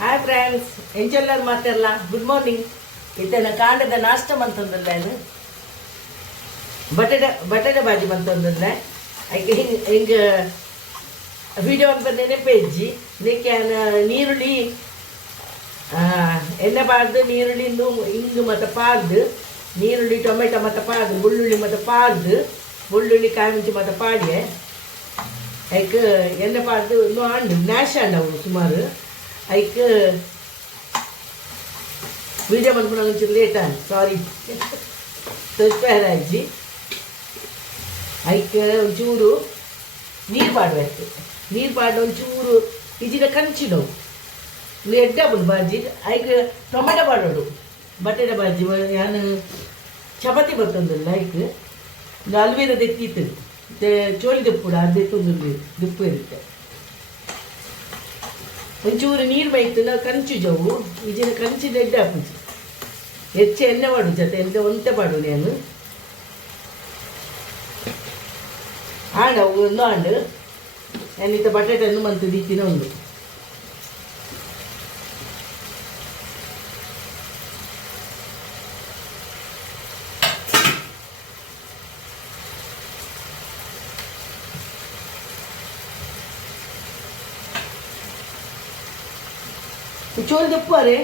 Hi friends, ಎಂಚೆಲ್ಲರೂ ಮಾತಾಡಲ್ಲ. Good morning. ಇತ್ತನ ಕಾಂಡದ ನಾಷ್ಟ ಬಂತಂದ್ರೆ ನಾನು ಬಟಾಟೆ ಬಾಜಿ ಬಂತಂದ್ರೆ ಅದಕ್ಕೆ ಹಿಂಗೆ ವಿಡಿಯೋ ಅಂತ ನೆನಪೇಜಿ ಇದಕ್ಕೆ ನೀರುಳ್ಳಿ ಎಣ್ಣೆ ಪಾಡ್ದು ನೀರುಳ್ಳಿಂದು ಹಿಂಗು ಮತ್ತು ಪಾಡ್ದು ನೀರುಳ್ಳಿ ಟೊಮೆಟೊ ಮತ್ತು ಪಾಡ್ದು ಬೆಳ್ಳುಳ್ಳಿ ಮತ್ತು ಪಾಡ್ದು ಬೆಳ್ಳುಳ್ಳಿ ಕಾಯಿ ಮುಂಚೆ ಮತ್ತು ಪಾಡ್ಯ ಅದಕ್ಕೆ ಎಣ್ಣೆ ಪಾಡ್ದು ಇನ್ನೂ ಹಣ್ಣು ನ್ಯಾಶ್ ಹಣ್ಣು ಅವು ಸುಮಾರು ಅದಕ್ಕೆ ವಿಡಿಯೋ ಮಾಡ್ಕೊಂಡು ಒಂಚೂರು ಲೇಟ್ ಆಗಿ ಸಾರಿ ಸ್ವಲ್ಪ ಹರಾಜಿ ಅದಕ್ಕೆ ಒಂಚೂರು ನೀರು ಪಾಡಬೇಕು. ನೀರು ಪಾಡು ಒಂಚೂರು ಇಜಿನ ಕಂಚಿನವು ಎಡ್ಡಬುದು ಬಾಜಿ ಅದಕ್ಕೆ ಟೊಮೆಟೊ ಪಾಡೋಡು ಬಟಾಟೆ ಬಾಜಿ ನಾನು ಚಪಾತಿ ಬರ್ತಂದಿಲ್ಲ ಅದಕ್ಕೆ ಅಲ್ವೇರ ದೆತ್ತಿತ್ತು ಚೋಳಿ ದೆಪ್ಪುಡ ಅದು ದೆತ್ತೊಂದು ದೆಪ್ಪು ಇರುತ್ತೆ. ಒಂಚೂರು ನೀರು ಬೈತು ನಾವು ಕಂಚು ಜವು ಈಜಿನ ಕಂಚಿನ ಎಡ್ಡೆ ಹಾಕುಜಿ ಹೆಚ್ಚು ಎಣ್ಣೆ ಮಾಡು ಜೊತೆ ಎಣ್ಣೆ ಒಂತೆ ಮಾಡು ನಾನು ಆಂಡ ಒಂದು ಆಂಡು ನಾನಿತ್ತ ಬಟಾಟೆಯನ್ನು ಮಂತು ದೀತಿನ ಒಂದು ಚೋಳಿ ದೆಪ್ಪರೆ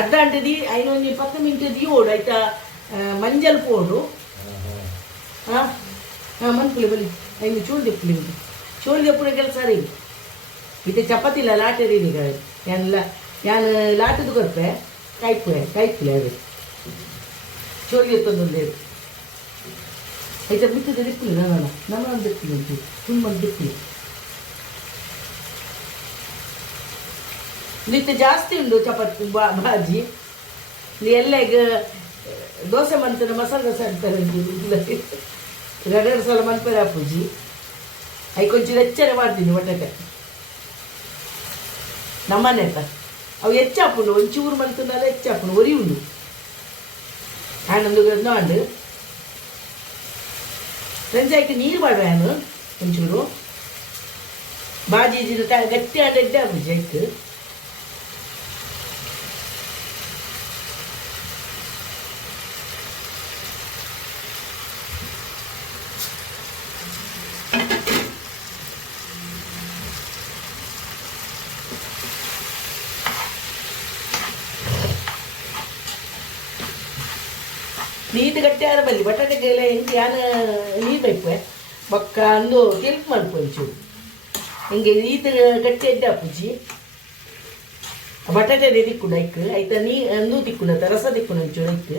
ಅರ್ಧ ಗಂಟೆದಿ ಐನೊಂದು 10 ಮಿನಿಟ್ ಓಡು ಆಯ್ತಾ. ಮಂಜಲ್ ಪೋಡು ಹಾಂ ಮನ್ಪುಲಿ ಬಲಿ ಐನು ಚೋಳಿ ದೆಪ್ಪಲಿ ಉಂಟು ಚೋಳಿ ದೆಪ್ಪುನ ಕೆಲಸ ರೀ ಇದು ಚಪಾತಿ ಇಲ್ಲ ಲಾಟೆ ರೀ ಈಗ ನಾನು ಲಾಟದು ಕೊರ್ಪೆ ಕಾಯ್ಪುಲೆ ಅದು ಚೋಳಿ ಎತ್ತೊಂದು ಆಯ್ತಾ ಬಿತ್ತದ ದೆಪ್ಪಲಿ ನಮ್ಮ ದೆಪ್ಪಲಿ ಉಂಟು ತುಂಬ ದೆಪ್ಪಲಿ ನಿತ್ಯ ಜಾಸ್ತಿ ಉಂಟು ಚಪಾತಿ ಬಾಜಿ ಎಲ್ಲ ಈಗ ದೋಸೆ ಮಂತನ ಮಸಾಲೆ ದೋಸೆ ಅಂತಾರೆ ಎರಡೆರಡು ಸಲ ಮನ್ಪೇರೆ ಹಾಪುಜಿ ಅයි ಕೊಂಚೂರು ಹೆಚ್ಚನೆ ಮಾಡ್ತೀನಿ ಬಟಾಟೆ ನಮ್ಮನೆ ಅಂತ ಅವು ಹೆಚ್ಚು ಹಾಪುಂಡು ಒಂಚೂರು ಮಂತನೆಲ್ಲ ಹೆಚ್ಚು ಹಾಪುಂಡು ಒರಿ ಉಂಡು ಹಣ್ಣೊಂದು ನೋಂಡು ಫ್ರೆಂಡ್ಸ್ ಆಯ್ತು ನೀರು ಮಾಡುವೆ ನಾನು ಒಂಚೂರು ಬಾಜಿ ಗಟ್ಟಿ ಆಡ ಎಡ್ಡೆ ಹಾಪುಜಿ ಆಯ್ತು. ನೀರು ಗಟ್ಟಿ ಆದ ಬಲ್ಲಿ ಬಟಾಟೆಗೆಲ್ಲ ಹೆಂಗೆ ಯಾನು ನೀರು ಬೈಪೆ ಬಕ್ಕ ಅಂದು ತಿಲ್ಪ್ ಮಾಡ್ಕೊ ಒಂಚೂರು ಹಿಂಗೆ ನೀರು ಗಟ್ಟಿ ಎಡ್ಡೆ ಹಾಪುಜಿ ಬಟಾಟೆ ದಿಕ್ಕುಡು ಐಕ್ ಆಯ್ತಾ ಅಂದು ತಿಕ್ಕುಡ ರಸ ತಿಕ್ಕುಡು ಒಂಚೂರು ಐಕ್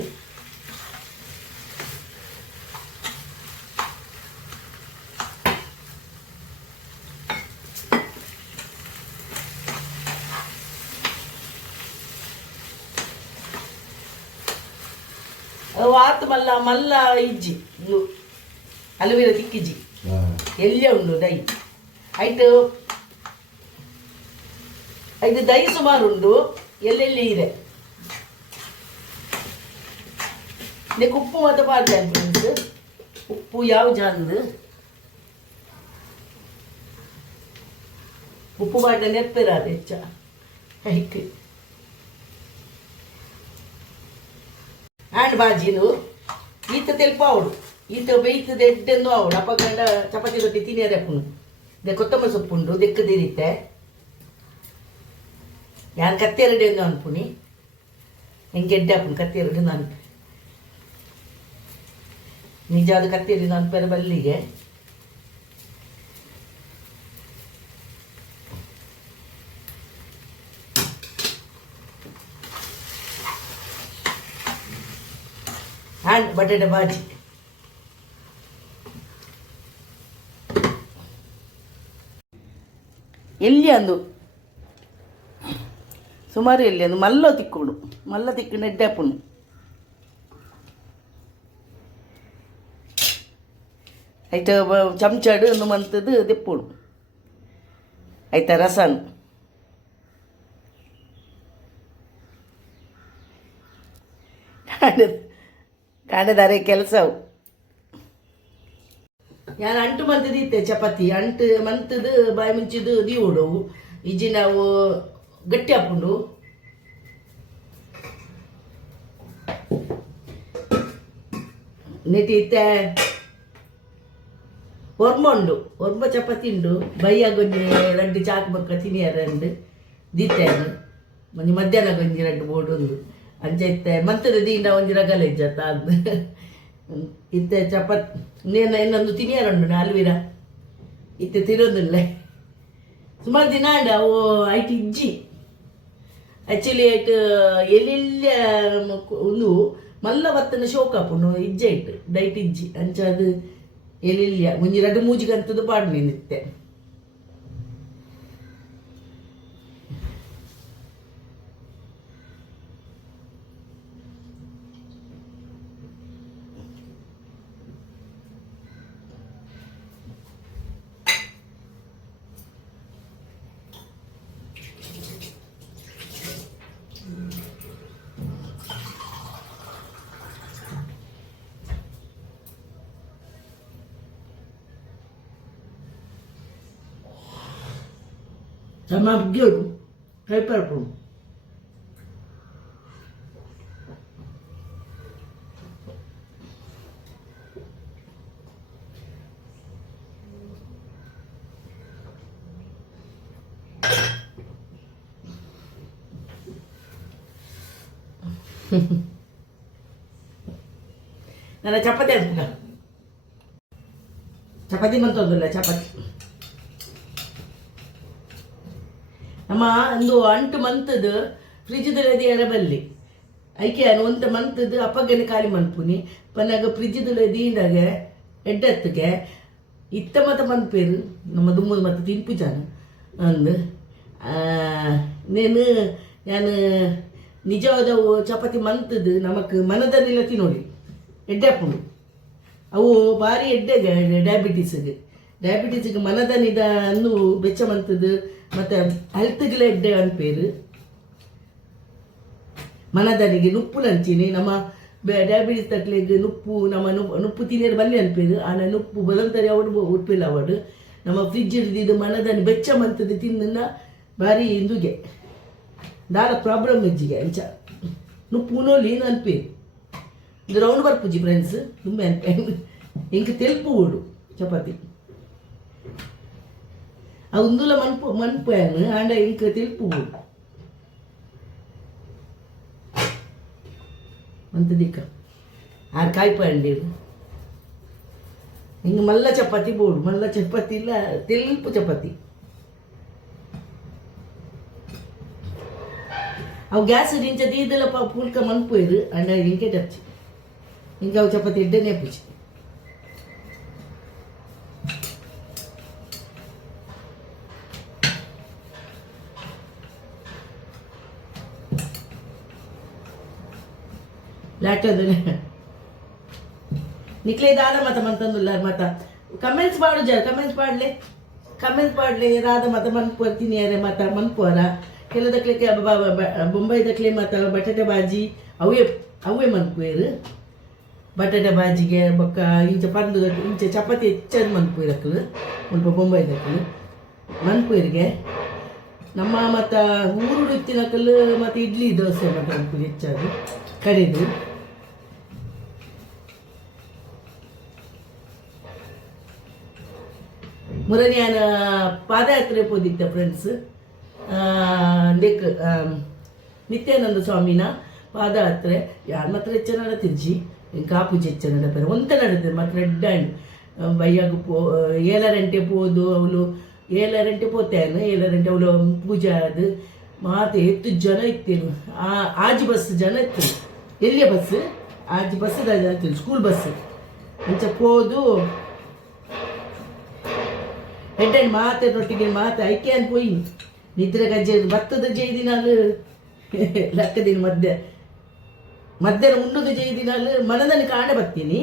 ವಾತ್ ಮಲ್ಲ ಇಜ್ಜಿ ಅಲುವಿರ ತಿಕ್ಕಿಜಿ ಎಲ್ಲೇ ಉಂಡು ದೈ ಆಯ್ತು ಇದು ದೈ ಸುಮಾರು ಉಂಡು ಎಲ್ಲೆಲ್ಲಿ ಇದೆ ಇದಕ್ಕೆ ಉಪ್ಪು ಮತ್ತು ಪಾಡ್ದೆ ಫ್ರೆಂಡ್ಸ್ ಉಪ್ಪು ಯಾವ ಜಾಂದು ಉಪ್ಪು ಪಾಡ್ದೆ ನೆಪ್ಪೆರ ಅದು ಹೆಚ್ಚ ಆಯ್ತು ಆ್ಯಂಡ್ ಬಾಜಿನು ಈತ ತೆಲ್ಪ ಅವಳು ಈತ ಬೇಯ್ತದ ಎಡ್ಡೆಂದು ಅವಳು ಅಪ್ಪಗಂಡ ಚಪಾತಿ ರೊಟ್ಟಿ ತಿನ್ನಿಯದೆ ಹಾಕೊಂಡು ಇದೆ ಕೊತ್ತಂಬರಿ ಸೊಪ್ಪು ಉಂಡು ದೆಕ್ಕದಿರಿತ್ತೆ ಯಾರು ಕತ್ತೆರಡೆಂದು ಅನ್ಪುಣಿ ಹೆಂಗೆ ಎಡ್ಡೆ ಹಾಕೊಂಡು ಕತ್ತೆರಡು ಅನ್ಪು ನಿಜವಾದ ಕತ್ತೆರಡು ಅನ್ಪೇರ ಬಲ್ಲಿಗೆ ಆ್ಯಂಡ್ ಬಟಾಟೆ ಬಾಜಿ ಎಲ್ಲಿ ಅಂದು ಸುಮಾರು ಎಲ್ಲಿ ಅಂದು ಮಲ್ಲ ತಿಕ್ಕುಡು ಮಲ್ಲ ತಿಕ್ಕು ನೆಡ್ಡೆ ಹಾಪುಂಡು ಆಯ್ತು ಚಮಚಾಡು ಒಂದು ಮಂತದ್ದು ದೆಪ್ಪುಡು ಆಯ್ತಾ ರಸನು ಕಾಣದಾರೆ ಕೆಲಸ ಯಾರು ಅಂಟು ಮಂತದ್ದು ಇತ್ತೆ ಚಪಾತಿ ಅಂಟು ಮಂತದ್ದು ಬಾಯಿ ಮುಂಚಿದ್ದು ದೀವುಡವು ಇಜ್ಜಿ ನಾವು ಗಟ್ಟಿ ಹಾಕೊಂಡು ನೆಟಿ ಇತ್ತೆ ಒರ್ಮೊಂಡು ಒರ್ಮ ಚಪಾತಿ ಉಂಡು ಬೈಯ ಗೊಂಜಿ ರಡ್ಡು ಚಾಕ್ ಬಕ್ಕ ತಿನಿಯರಂಡು ದೀತೆನು ಮಂಜಿ ಮಧ್ಯಾಹ್ನ ಗೊಂಜಿ ರಡ್ಡು ಬೋಡು ಒಂದು ಅಂಚ ಇತ್ತೆ ಮಂತದ ದೀಂಡ ಒಂಜಿ ರಗಲ ಇಜ್ಜತ್ತ ಅದು ಇತ್ತೆ ಚಪಾತಿ ಇನ್ನೊಂದು ತಿನಿಯರುಂಡು ಅಲ್ವೀರ ಇತ್ತೆ ತಿರೋದಿಲ್ಲ ಸುಮಾರು ದಿನ ಅಂಡ ಅವು ಐಟ್ ಇಜ್ಜಿ ಆ್ಯಕ್ಚುಲಿ ಐಟ್ ಎಲ್ಲೆಲ್ಲ ಒಂದು ಮಲ್ಲ ಬತ್ತನ ಶೋಕ ಹಾಪುಂಡು ಇಜ್ಜೆ ಇಟ್ಟು ಡೈಟ್ ಇಜ್ಜಿ ಅಂಚ ಅದು ಎಲ್ಲಿಲ್ಲ ಮುಂಜಿ ರಡ್ಡು ಮೂಜಿಗಂತದ್ದು ಪಾಡು ನಿತ್ತೆ sama begitu paper pun Nana chapati ada chapati mantul dulu chapati ನಮ್ಮ ಒಂದು 8 ಮಂತದ್ದು ಫ್ರಿಜ್ದಲ್ಲಿ ಎರಬಲ್ಲಿ ಐಕೆ ಒಂದು ಮಂತದ್ದು ಅಪ್ಪಗನೆ ಖಾಲಿ ಮನ್ಪುನಿ ಪನ್ನಾಗ ಫ್ರಿಜ್ದಲ್ಲಿ ದೀಂಡಾಗ ಎಡ್ಡತ್ತಿಗೆ ಇತ್ತ ಮತ ಮನ್ಪೇರು ನಮ್ಮ ದುಮ್ಮದು ಮತ್ತು ತಿನ್ಪು ಜಾನ ಅಂದು ನೇನು ನಾನು ನಿಜವಾದ ಚಪಾತಿ ಮಂತದ್ದು ನಮಕ್ ಮನದನ್ನೆಲ್ಲ ತಿನ್ನೋಡಿ ಎಡ್ಡಪ್ಪುಂಡು ಅವು ಭಾರಿ ಎಡ್ಡೆಗೆ ಡಯಾಬಿಟೀಸ್ಗೆ ಮನದನಿದ ಅನ್ನು ಬೆಚ್ಚ ಮಂತದ್ದು ಮತ್ತು ಹೆಲ್ತ್ಗೆಲ್ಲ ಎಡ್ಡೆ ಅನ್ಪೇರು ಮನದನಿಗೆ ನುಪ್ಪು ನಂಚಿನಿ ನಮ್ಮ ಡಯಾಬಿಟೀಸ್ ತಕ್ಲಿಗೆ ನುಪ್ಪು ನಮ್ಮ ನುಪ್ಪು ತಿನ್ನೋರು ಬಲ್ಲಿ ಅನ್ಪೇರು ಆ ನುಪ್ಪು ಬಲಂತರಿ ಅವಡು ಉಟ್ಪಿಲ್ಲ ಅವಡು ನಮ್ಮ ಫ್ರಿಜ್ ಹಿಡಿದಿದ್ದು ಮನದನಿ ಬೆಚ್ಚ ಮಂತದ್ದು ತಿನ್ನ ಭಾರಿ ಇಂದುಗೆ ದಾರ ಪ್ರಾಬ್ಲಮ್ ಇಜ್ಜಿಗೆ ಅಂಚ ನುಪ್ಪು ನೋಲಿ ಅನ್ಪೇರು ಇದು ರೌಂಡ್ ಬರ್ಪುಜಿ ಫ್ರೆಂಡ್ಸ್ ತುಂಬ ಅನ್ಪೇ ಇಂಕ ತೆಲ್ಪು ಓಡು ಚಪಾತಿ ಆ ಉಂದುಲ ಮನ್ಪು ಆಂಡ ಇಂಕ ತೆಲ್ಪು ಓಡು ಅಂತದಿಕ್ಕ ಆರು ಕಾಯ್ಪಂಡೇರು ಹಿಂಗೆ ಮಲ್ಲ ಚಪಾತಿ ಬೋಡು ಮಲ್ಲ ಚಪಾತಿ ಇಲ್ಲ ತೆಲ್ಪು ಚಪಾತಿ ಅವು ಗ್ಯಾಸ್ ಇಂಚ ದೀದಲ ಪೂಲ್ಕ ಮನ್ಪೋಯ್ರು ಅಂಡ ಇಂಕೆ ಟಚ್ಚಿ ಹಿಂಗೆ ಅವು ಚಪಾತಿ ಎಡ್ಡನೇ ಪೂಜಿ ಲ್ಯಾಟೋದನೆ ನಿಕ್ಲೆ ದಾದ ಮತ ಮಂತಂದುಲ್ಲ ಮತ ಕಮೆಂಟ್ಸ್ ಪಾಡು ಜರ ಕಮೆಂಟ್ಸ್ ಪಾಡ್ಲೆ ರಾದ ಮತ ಮನ್ಪೋರ್ತೀನಿ ಅರೆ ಮತ ಮನ್ಪೋರ ಕೆಲದಕ್ಲೆ ಬೊಂಬೈದಕ್ಲೆ ಮತ ಬಟಾಟೆ ಬಾಜಿ ಅವೇ ಮನ್ಪೋಯ್ರು ಬಟಾಟೆ ಬಾಜಿಗೆ ಬೊಕ್ಕ ಇಂಚ ಪಂದು ಇಂಚ ಚಪಾತಿ ಹೆಚ್ಚದು ಮನ್ಪೋಯ್ರಕ್ಲು ಸ್ವಲ್ಪ ಬೊಂಬೈದಕ್ಲು ಮನ್ಪೋಯ್ರಿಗೆ ನಮ್ಮ ಮತ್ತು ಊರುಡು ಇತ್ತಿನಕಲ್ಲು ಮತ್ತು ಇಡ್ಲಿ ದೋಸೆ ಮತ್ತು ಮನ್ಪು ಹೆಚ್ಚದು ಕಡೆದು ಮುರನಿಯಾನ ಪಾದಯಾತ್ರೆ ಪೋದಿತ್ತ ಫ್ರೆಂಡ್ಸ್ ನೆಕ್ ನಿತ್ಯಾನಂದ ಸ್ವಾಮಿನ ಪಾದಯಾತ್ರೆ ಯಾರು ಮಾತ್ರ ಹೆಚ್ಚ ನಡತಿರ್ಜಿ ಕಾಪುಜಿ ಹೆಚ್ಚ ನಡಪೇರೆ ಒಂತ ನಡೀತಾರೆ ಮತ್ತು ರೆಡ್ ಆ್ಯಂಡ್ ಬೈಯಾಗ ಏಳರಂಟೆ ಪೋದು ಅವಳು ಏಳರಂಟೆ ಪೋತೇನು ಏಳರಂಟೆ ಅವಳು ಪೂಜೆ ಅದು ಮಾತು ಎತ್ತು ಜನ ಇತ್ತೇನು ಆಜಿ ಬಸ್ ಜನ ಇತ್ತು ಎಲ್ಲಿಯ ಬಸ್ ಆಜಿ ಬಸ್ ಸ್ಕೂಲ್ ಬಸ್ ಅಂಚ ಪೋದು ಹೆಡ್ಡನ್ ಮಾತೇನೊಟ್ಟಿಗೆ ಮಾತು ಐಕೆ ಅನ್ ಪೋಯಿ ನಿದ್ರೆ ಗಜ್ಜೆ ಭತ್ತದ ಜೈದಿನಾಲು ಲೆಕ್ಕದಿನ ಮಧ್ಯಾಹ್ನ ಉಣ್ಣದ ಜೈದಿನಾಲು ಮನದನ್ನು ಕಾಣೆ ಬರ್ತೀನಿ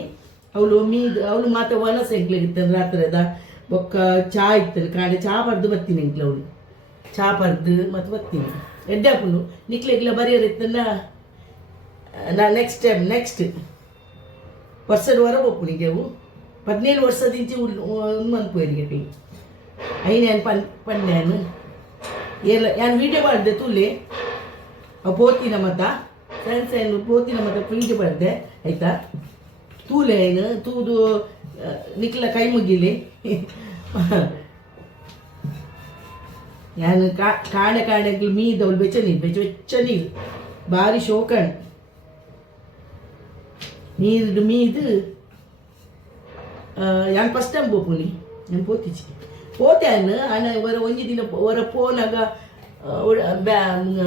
ಅವಳು ಮಾತ ವನಸ ಎಂಕ್ಲಿಗಿತ್ತಾನೆ ರಾತ್ರಿದ ಬೊಕ್ಕ ಚಾ ಇತ್ತಲ್ಲ ಕಾಣೆ ಚಾ ಪರ್ದು ಬರ್ತೀನಿ ಎಂಕ್ಲ ಅವಳು ಚಾ ಪರ್ದು ಮತ್ತು ಬರ್ತೀನಿ ಎಡ್ಡೆ ಹಾಕೊಂಡು ನಿಕ್ಲೆಗ್ಲ ಬರೆಯೋರಿತ್ತಲ್ಲ ನಾ ನೆಕ್ಸ್ಟ್ ವರ್ಷದ ಹೊರ ಒಪ್ಪುನಿಗೆ ಅವು 17 ವರ್ಷದಿಂಚಿ ಮನ್ಪೋರಿಗೆ అయిన నేను పన్నాను నేను వీడియో పడ్డే ತುಲೆ పోతిನ ಮತ ಫ್ರೆಂಡ್ಸ್ ಏನು పోతిನ ಮತ వీడిಯೋ పడ్ಡೆ ಆಯ್ತಾ ತೂಲೆ ಏನು ತೂದು ನಿಕ್ಲ ಕೈ ಮುಗಿಲಿ ഞാൻ കാണെങ്കിൽ മീദവൾ വെച്ച നീര് ഭാരി ശോക്കാണ് മീത് ഞാൻ ಫಸ್ಟ್ ಟೈಮ್ ಬೋಪುನಿ ನಾನು ಪೋತಿಚ್ಚಿ ಪೋತ್ಯಾನು ಅನ್ನ ಒರ ಒಂಜಿ ದಿನ ಒರ ಪೋನಾಗ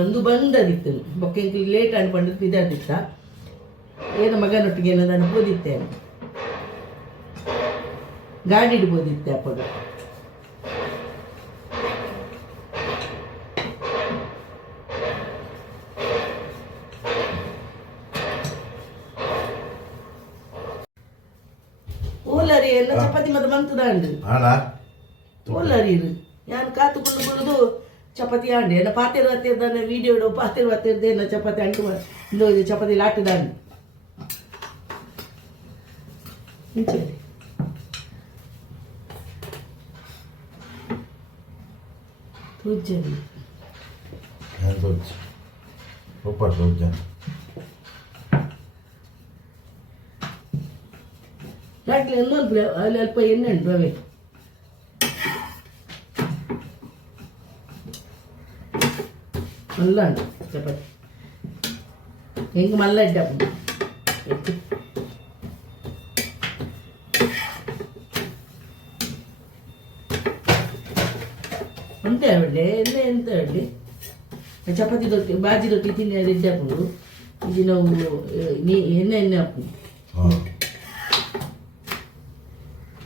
ಒಂದು ಬಂದದಿತ್ತು ಬೊಕ್ಕ ಲೇಟ್ ಅನ್ಕೊಂಡು ಇದಾದಿತ್ತ ಏನ ಮಗನೊಟ್ಟಿಗೆ ನಾನು ಬೋದಿತ್ತೆ ಗಾಡಿ ಬೋದಿತ್ತೆ ಅಪ್ಪಗ ಓಲರಿ ಎಲ್ಲ ಚಪಾತಿ ಮತ್ತೆ ಮಂತದ ಅಂಡು ಓಲರಿ ನಾನು ಕಾತುಕೊಂಡು ಬಿಡುದು ಚಪಾತಿ ಆಂಡೆ ಎಲ್ಲ ಪಾತೆರು ಹತ್ತಿರದಾನೆ ವಿಡಿಯೋ ಇಡೋ ಪಾತೆರು ಹತ್ತಿರದೆ ಎಲ್ಲ ಚಪಾತಿ ಅಂಟು ಇದು ಚಪಾತಿ ಲಾಟದಾಂಡು ತುಜ್ಜರಿ ಲಾಟ್ಲಿ ಇನ್ನೊಂದು ಅಲ್ಲಿ ಅಲ್ಪ ಎಣ್ಣೆ ಉಂಟು ಅವೇ ಮಲ್ಲ ಉಂಟು ಚಪಾತಿ ಹೆಂಗೆ ಮಲ್ಲ ಇಡ್ಡ ಎಂತ ಹೇಳಿ ಎಣ್ಣೆ ಎಂತ ಹೇಳಿ ಚಪಾತಿ ರೊಟ್ಟಿ ಬಾಜಿ ರೊಟ್ಟಿ ತಿನ್ನಿ ಅದು ಇಡ್ಡಾಕೊಂಡು ಇದು ನಾವು ಎಣ್ಣೆ ಹಾಕು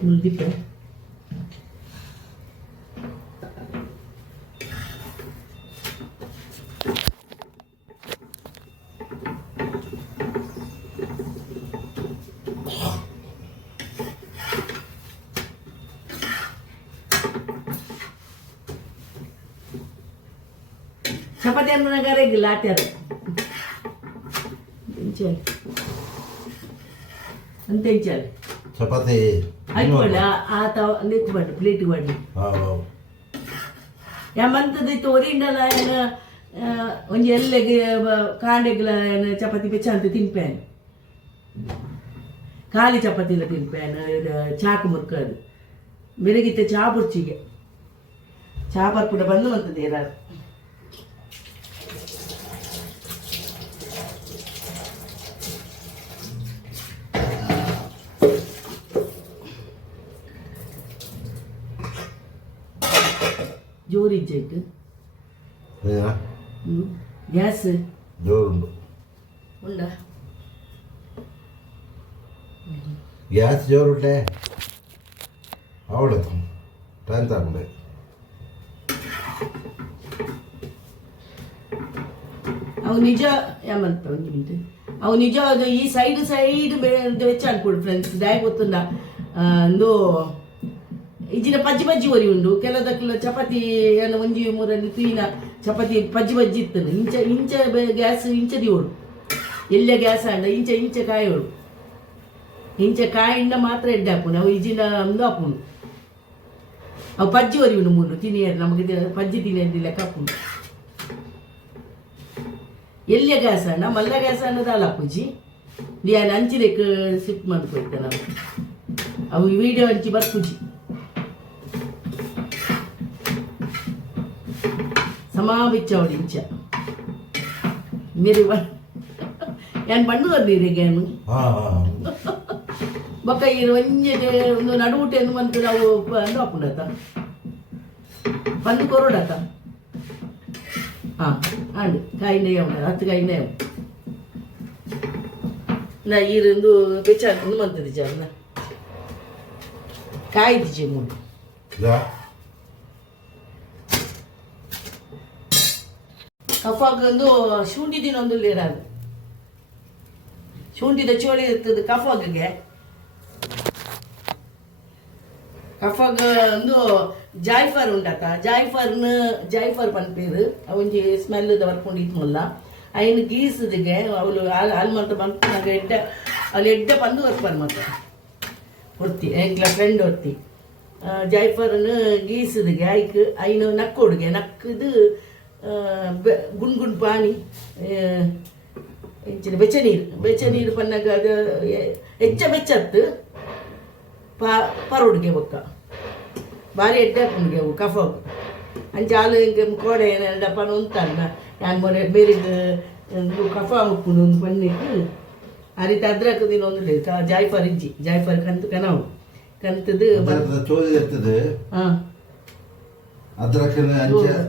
ಮುಲ್ದಿಪ್ಪ ಚಪಾತಿ ಅನ್ನೋಗಾರೆ ಲಾಟ್ಯಾರ ಅಂತೆಂಚಾలి ಚಪಾತಿ ಆಯ್ಕೊಳ್ಳ ಆತ ನೆತ್ತು ಬಡ್ಡು ಪ್ಲೇಟಿಗೆ ಬಡ್ಡು ಮಂತದಿತ್ತು ಒರಿಂಡಲ ಏನು ಒಂಜಿ ಎಲ್ಲೆಗೆ ಕಾಂಡೆಗ್ಲ ಏನು ಚಪಾತಿ ಬೆಚ್ಚ ಅಂತ ತಿನ್ಪೇನು ಖಾಲಿ ಚಪಾತಿಲ್ಲ ತಿನ್ಪೇನು ಚಾಕು ಮುರ್ಕದು ಬೆಳಗಿತ್ತೆ ಚಾ ಬುರ್ಚಿಗೆ ಚಾ ಬರ್ಪುಡ ಬಂದು ಮಂತದೆ ಏನಾರು ಜೋರಿಜ್ಜೆಟ್ಟು ಗ್ಯಾಸ್ ಜೋರುಂಡು ಉಂಡ ಗ್ಯಾಸ್ ಜೋರುಂಡೆ ಅವಳತ್ತು ಟೈಮ್ ತಗೊಂಡೆ ಅವು ನಿಜ ಏಮಂತ ಒಂದು ಮಿನಿಟ್ ಅವು ನಿಜ ಅದು ಈ ಸೈಡ್ ವೆಚ್ಚ ಅನ್ಕೊಡು ಫ್ರೆಂಡ್ಸ್ ದಾಯ ಗೊತ್ತುಂಡ ಒಂದು ಇಜಿನ ಪಜ್ಜಿ ಪಜ್ಜಿ ಒರಿ ಉಂಡು ಕೆಲದಕ್ಕೆಲ್ಲ ಚಪಾತಿ ಎಲ್ಲ ಒಂಜಿ ಮೂರಲ್ಲಿ ತುಯಿನ ಚಪಾತಿ ಪಜ್ಜಿ ಪಜ್ಜಿ ಇತ್ತನು ಇಂಚ ಗ್ಯಾಸ್ ಇಂಚದಿ ಓಡು ಎಲ್ಲ ಗ್ಯಾಸ್ ಅಂಡ ಇಂಚ ಕಾಯಿ ಓಡು ಇಂಚ ಕಾಯಿಂದ ಮಾತ್ರ ಎಡ್ಡೆ ಹಾಪುನು ಅವು ಇಜಿನ ಒಂದು ಹಾಪುನು ಅವು ಪಜ್ಜಿ ಒರಿ ಉಂಡು ಮೂರು ತಿನಿಯರು ನಮಗೆ ಪಜ್ಜಿ ತಿನಿಯದ್ದು ಲೆಕ್ಕ ಹಾಪುನು ಎಲ್ಲ ಗ್ಯಾಸ್ ಅಣ್ಣ ಮಲ್ಲ ಗ್ಯಾಸ್ ಅನ್ನೋದಲ್ಲ ಪೂಜಿ ನಾನು ಅಂಚಿದಕ್ಕೆ ಶಿಫ್ಟ್ ಮಾಡ್ಕೊಯ್ತೆ ನಾವು ಅವು ವಿಡಿಯೋ ಹಂಚಿ ಬರ್ಪೂಜಿ ಸಮಾಬಿಚ್ಚವಡಿ ಇಂಚ ಮೇರಿ ಏನು ಬಣ್ಣು ನೀರಿಗೇನು ಬೊಕ್ಕ ಈ ಒಂಜೆ ಒಂದು ನಡುವುಟೆ ಮಂತ್ ನಾವು ಅಂದು ಹಾಕೊಂಡತ ಪಂದು ಕೊರೋಡತ ಹಾಂ ಆಂಡು ಕಾಯಿನೇ ಉಂಡ ಹತ್ತು ಕಾಯಿನೇ ನಾ ಈರೊಂದು ಬೆಚ್ಚ ಒಂದು ಮಂತದ ಜಾನ ಕಾಯ್ದಿಚ್ಚೆ ಮೂಡು ಕಫಾಗೊಂದು ಶುಂಠಿ ದಿನೊಂದು ಇರೋದು ಶುಂಠಿದ ಚೋಳಿ ಇರ್ತದೆ ಕಫಾಗ್ಗೆ ಕಫಾಗ ಒಂದು ಜಾಯ್ಫರ್ ಉಂಟತ ಜಾಯ್ಫರ್ ಪನ್ಪೇರು ಒಂಜಿ ಸ್ಮೆಲ್ ಬರ್ಕೊಂಡಿತ್ತು ಮೊಲ್ಲ ಅಯ್ಯನ ಗೀಸದಿಗೆ ಅವಳು ಹಾಲು ಮಂತ ಬಂತು ನಂಗೆ ಎಡ್ಡೆ ಅಲ್ಲಿ ಎಡ್ಡೆ ಪಂದು ಬರ್ಪಾರು ಮತ್ತೆ ಒರ್ತಿ ಎಂಕ್ಲ ಫ್ರೆಂಡ್ ಒರ್ತಿ ಜೈಫರ್ನ ಗೀಸದಿಗೆ ಐಕ್ ಐನು ನಕ್ಕೋಡ್ಗೆ ನಕ್ಕದು ಗುಣ್ ಗುಣ್ ಪಾನಿ ಎಂಚಿನ ಬೆಚ್ಚ ನೀರು ಪನ್ನಾಗ ಅದು ಹೆಚ್ಚ ಬೆಚ್ಚತ್ತು ಪರೋಡ್ಗೆ ಬೊಕ್ಕ ಭಾರಿ ಎಡ್ಡೆ ಹಾಕೊಂಡ್ಗೆ ಅವು ಕಫ ಅಂಚೆ ಹಾಲು ಹಿಂಗೆ ಕೋಡೆ ಡಪ್ಪನ ಉಂತಲ್ಲ ನಾನು ಮೊರೆ ಬೇರೆದು ಕಫ ಉಪ್ಪುನು ಒಂದು ಪನ್ನಿಟ್ಟು ಆ ರೀತಿ ಅದ್ರಕ್ಕ ದಿನ ಒಂದು ಜಾಯ್ಫರ್ ಇಜ್ಜಿ ಜಾಯ್ಫರ್ ಕಂತು ಕನಾವು ಕಂತದು ಚೋದಿ ಇರ್ತದೆ ಹಾಂ ಅದ್ರಕ್ಕನ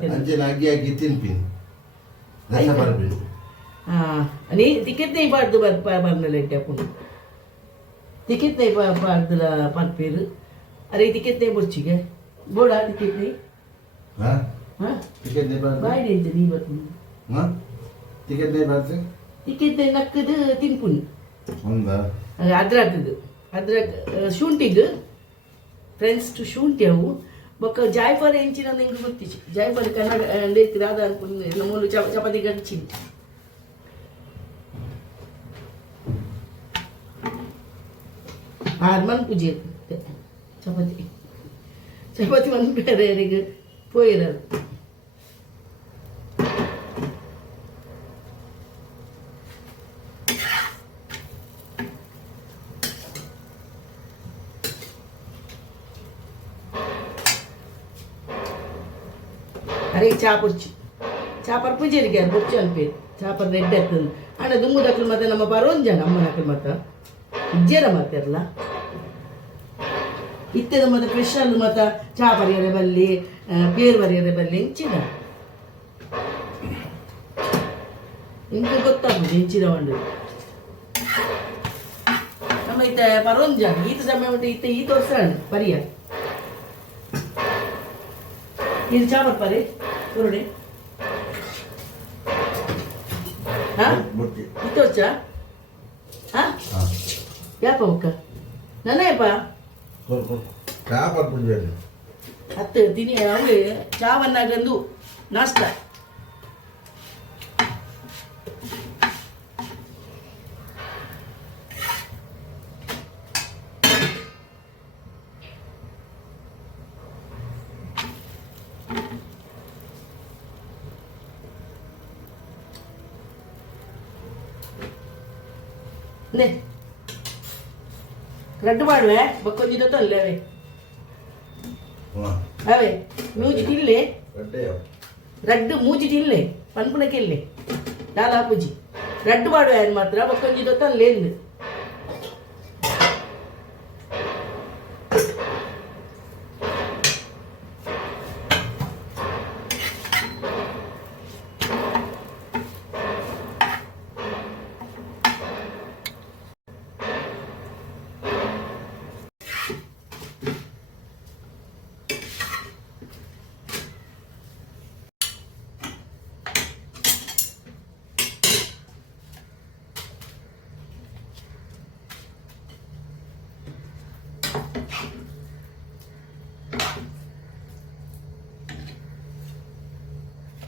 ಅಂಚೆನ ಅಗ್ಗಿ ಹಾಕಿ ತಿನ್ಪಿನ್ ರಸ ಬರ್ಬಿನ್ ನೀ ಟಿಕೆಟ್ ನೈ ಪಾಡ್ದು ಬರ್ನಲ್ಲ ಎಡ್ಡೆ ಹಾಕೊಂಡು ಟಿಕೆಟ್ ನೈ ಪಾಡ್ದಲ ಪರ್ಪೇರು ಅರೆ ಟಿಕೆಟ್ ನೈ ಬೊಚ್ಚಿಗೆ ಬೋಡ ಟಿಕೆಟ್ ನೈ ಹಾಂ ಟಿಕೆಟ್ ನೈ ಬಾರ್ದು ಬಾಯ್ಡೆ ಅಂತ ನೀ ಬರ್ತೀನಿ ಹಾಂ ಟಿಕೆಟ್ ನೈ ಬಾರ್ದು ಟಿಕೆಟ್ ನಕ್ಕದು ತಿನ್ಪುನಿ ಹೌದಾ ಅದ್ರದ್ದು ಶುಂಠಿಗೆ ಫ್ರೆಂಡ್ಸ್ ಟು ಶುಂಠಿ ಅವು ಬೊಕ್ಕ ಜಾಯ್ಫರ್ ಹೆಂಚಿನ ನಿಂಗೆ ಗೊತ್ತಿಚ್ಚಿ ಜಾಯ್ಫರ್ ಕನ್ನಡ ಲೇಖದ ಅದ ಅನ್ಕೊಂಡು ಎಲ್ಲ ಮೂಲು ಚಪಾತಿ ಗಡ್ಚಿ ಮನ್ ಪೂಜೆ ಚಪಾತಿ ಮನ್ ಬೇರೆ ಯಾರಿಗೆ ಪೋಯಿರೋದು అరే చాపొచ్చి చాపర్ పూజరిగారు బొచ్చు అనిపేరు చాపర్ రెడ్ ఎత్తుంది అన్న దుమ్ము దక్కలు ಮತ್ತೆ ನಮ್ಮ ಬರೋಂಜನ ಅಮ್ಮನ ಅಕ್ಕಲ್ ಮತ್ತ ಇಜ್ಜೇರ ಮಾತಾರಲ್ಲ ಇತ್ತೆದ ಮತ್ತೆ ಫ್ರೆಶ್ ಅಲ್ಲ ಮತ್ತ ಚಾ ಬರಿಯರೆ ಬಲ್ಲಿ ಬೇರು ಬರಿಯರೆ ಬಲ್ಲಿ ಹೆಂಚಿನ ಇಂಕ ಗೊತ್ತಾಗುದು ಹೆಂಚಿನ ಒಂದು ನಮ್ಮ ಇತ್ತ ಬರೋಂಜನ ಈತ ಸಮಯ ಉಂಟು ಇತ್ತ ಈ ತೋರ್ಸಣ ಬರಿಯ ಇದು ಚಾ ಬರ್ಪಾರೆ ಹೊರಡೆ ಹಾಂ ಇತ್ತೋರ್ಚ ಹಾಂ ಯಾಪ ಮುಕ್ಕ ನನ್ನಯಪ್ಪ ಚಾಪರ್ ಪುಂಜ ಹತ್ತು ತಿನಿ ಅವಳು ಚಾವನ್ನಾಗಂದು ನಾಷ್ಟ ರಡ್ಡು ಮಾಡುವೆ ಬಕ್ಕೊಂದಿದ್ದು ಅಲ್ಲೇ ಅವೇ ಮೂಜಿಟಿಲ್ಲೇ ರಡ್ಡು ಮೂಜಿಟಿಲ್ಲೇ ಪನ್ಪುಣಕ್ಕೆಲ್ಲೇ ದಾಲ್ ಹಾಪುಜಿ ರಡ್ಡು ಮಾಡುವೆ ಮಾತ್ರ ಬಕ್ಕೊಂದಿದ್ದು ಅಲ್ಲೇಂದು